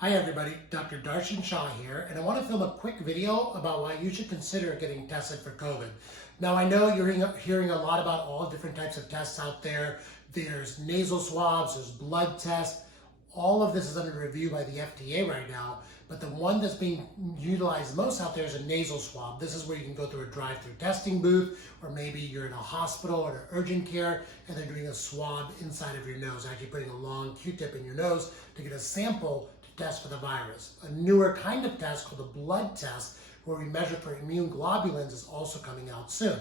Hi everybody, Dr. Darshan Shah here, and I want to film a quick video about why you should consider getting tested for COVID. Now I know you're hearing a lot about all different types of tests out there. There's nasal swabs, there's blood tests. All of this is under review by the FDA right now, but the one that's being utilized most out there is a nasal swab. This is where you can go through a drive-through testing booth, or maybe you're in a hospital or urgent care and they're doing a swab inside of your nose, actually putting a long Q-tip in your nose to get a sample to test for the virus. A newer kind of test called a blood test, where we measure for immune globulins, is also coming out soon.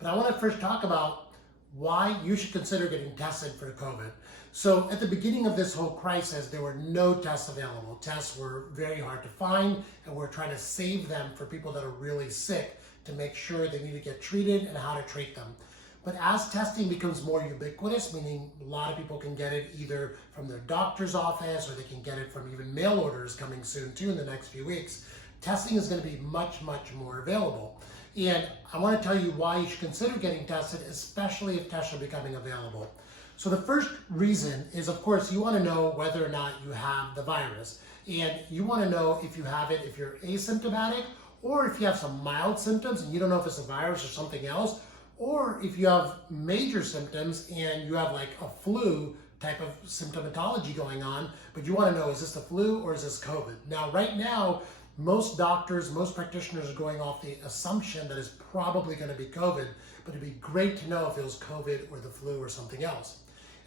But I want to first talk about why you should consider getting tested for COVID. So at the beginning of this whole crisis, there were no tests available. Tests were very hard to find, and we're trying to save them for people that are really sick to make sure they need to get treated and how to treat them. But as testing becomes more ubiquitous, meaning a lot of people can get it either from their doctor's office or they can get it from even mail orders coming soon too in the next few weeks, testing is going to be much, much more available. And I want to tell you why you should consider getting tested, especially if tests are becoming available. So the first reason is, of course, you want to know whether or not you have the virus. And you want to know if you have it, if you're asymptomatic, or if you have some mild symptoms and you don't know if it's a virus or something else, or if you have major symptoms and you have like a flu type of symptomatology going on, but you want to know, is this the flu or is this COVID? Now, right now, most doctors, most practitioners are going off the assumption that it's probably going to be COVID, but it'd be great to know if it was COVID or the flu or something else.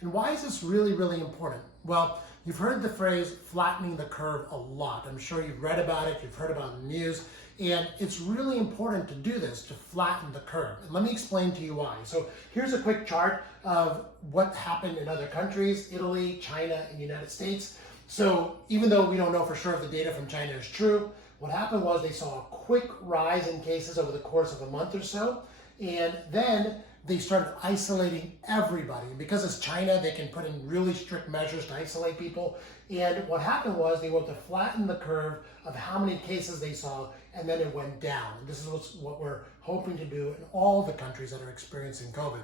And why is this really, really important? Well, you've heard the phrase flattening the curve a lot. I'm sure you've read about it, you've heard about it in the news, and it's really important to do this, to flatten the curve. And let me explain to you why. So here's a quick chart of what happened in other countries, Italy, China, and the United States. So even though we don't know for sure if the data from China is true, what happened was they saw a quick rise in cases over the course of a month or so, and then they started isolating everybody. And because it's China, they can put in really strict measures to isolate people. And what happened was they wanted to flatten the curve of how many cases they saw, and then it went down. And this is what we're hoping to do in all the countries that are experiencing COVID.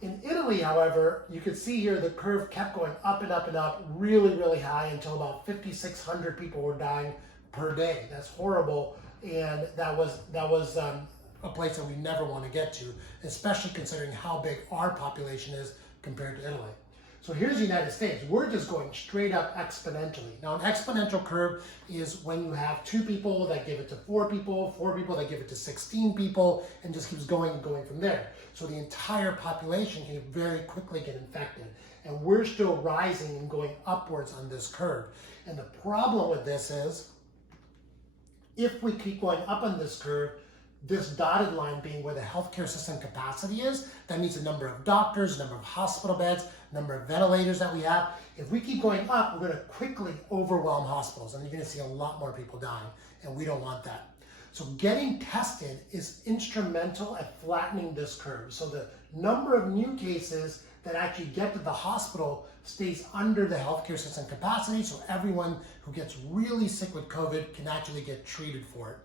In Italy, however, you can see here the curve kept going up and up and up, really, really high, until about 5,600 people were dying per day. That's horrible, and that was a place that we never want to get to, especially considering how big our population is compared to Italy. So here's the United States. We're just going straight up exponentially. Now, an exponential curve is when you have 2 people that give it to 4 people, 4 people that give it to 16 people, and just keeps going and going from there. So the entire population can very quickly get infected. And we're still rising and going upwards on this curve. And the problem with this is, if we keep going up on this curve, this dotted line being where the healthcare system capacity is, that means the number of doctors, number of hospital beds, number of ventilators that we have. If we keep going up, we're going to quickly overwhelm hospitals, and you're going to see a lot more people dying, and we don't want that. So getting tested is instrumental at flattening this curve. So the number of new cases that actually get to the hospital stays under the healthcare system capacity, so everyone who gets really sick with COVID can actually get treated for it.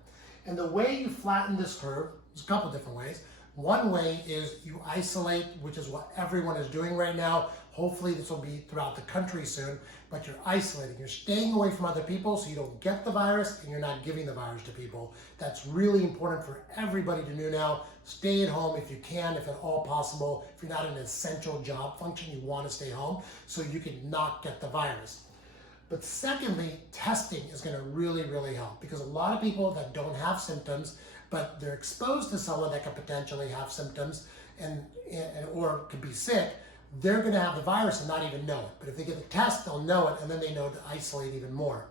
And the way you flatten this curve, there's a couple different ways. One way is you isolate, which is what everyone is doing right now. Hopefully this will be throughout the country soon, but you're isolating. You're staying away from other people so you don't get the virus and you're not giving the virus to people. That's really important for everybody to do now. Stay at home if you can, if at all possible. If you're not in an essential job function, you want to stay home so you can not get the virus. But secondly, testing is going to really, really help, because a lot of people that don't have symptoms, but they're exposed to someone that could potentially have symptoms or could be sick, they're going to have the virus and not even know it. But if they get the test, they'll know it, and then they know to isolate even more.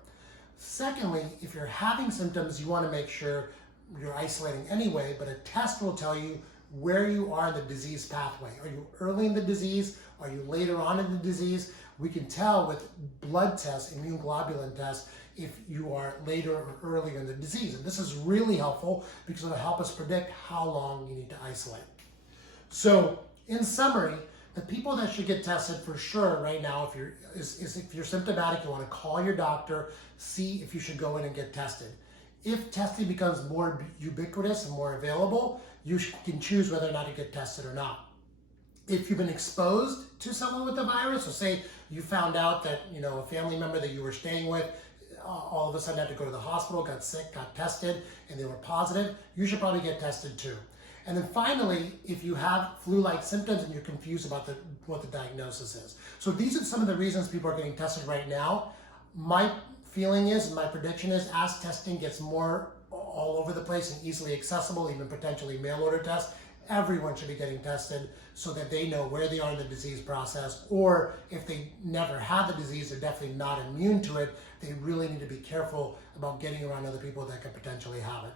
Secondly, if you're having symptoms, you want to make sure you're isolating anyway, but a test will tell you where you are in the disease pathway. Are you early in the disease? Are you later on in the disease? We can tell with blood tests, immune globulin tests, if you are later or earlier in the disease. And this is really helpful because it'll help us predict how long you need to isolate. So in summary, the people that should get tested for sure right now, if you're symptomatic, you want to call your doctor, see if you should go in and get tested. If testing becomes more ubiquitous and more available, you can choose whether or not to get tested or not. If you've been exposed to someone with the virus, so say you found out that a family member that you were staying with all of a sudden had to go to the hospital, got sick, got tested, and they were positive, you should probably get tested too. And then finally, if you have flu-like symptoms and you're confused about what the diagnosis is. So these are some of the reasons people are getting tested right now. My feeling is, and my prediction is, as testing gets more all over the place and easily accessible, even potentially mail order tests, everyone should be getting tested so that they know where they are in the disease process, or if they never had the disease, they're definitely not immune to it, they really need to be careful about getting around other people that could potentially have it.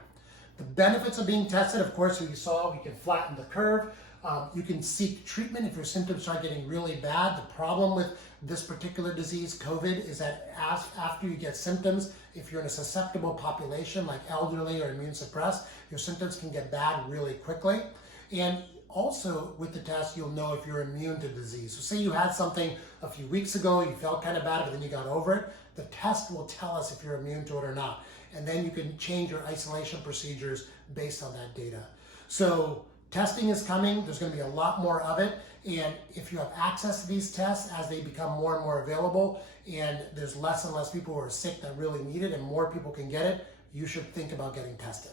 The benefits of being tested, of course, we saw we can flatten the curve. You can seek treatment if your symptoms start getting really bad. The problem with this particular disease, COVID, is that after you get symptoms, if you're in a susceptible population like elderly or immune suppressed, your symptoms can get bad really quickly. And also with the test, you'll know if you're immune to disease. So say you had something a few weeks ago, you felt kind of bad, but then you got over it. The test will tell us if you're immune to it or not. And then you can change your isolation procedures based on that data. So testing is coming. There's going to be a lot more of it. And if you have access to these tests as they become more and more available, and there's less and less people who are sick that really need it and more people can get it, you should think about getting tested.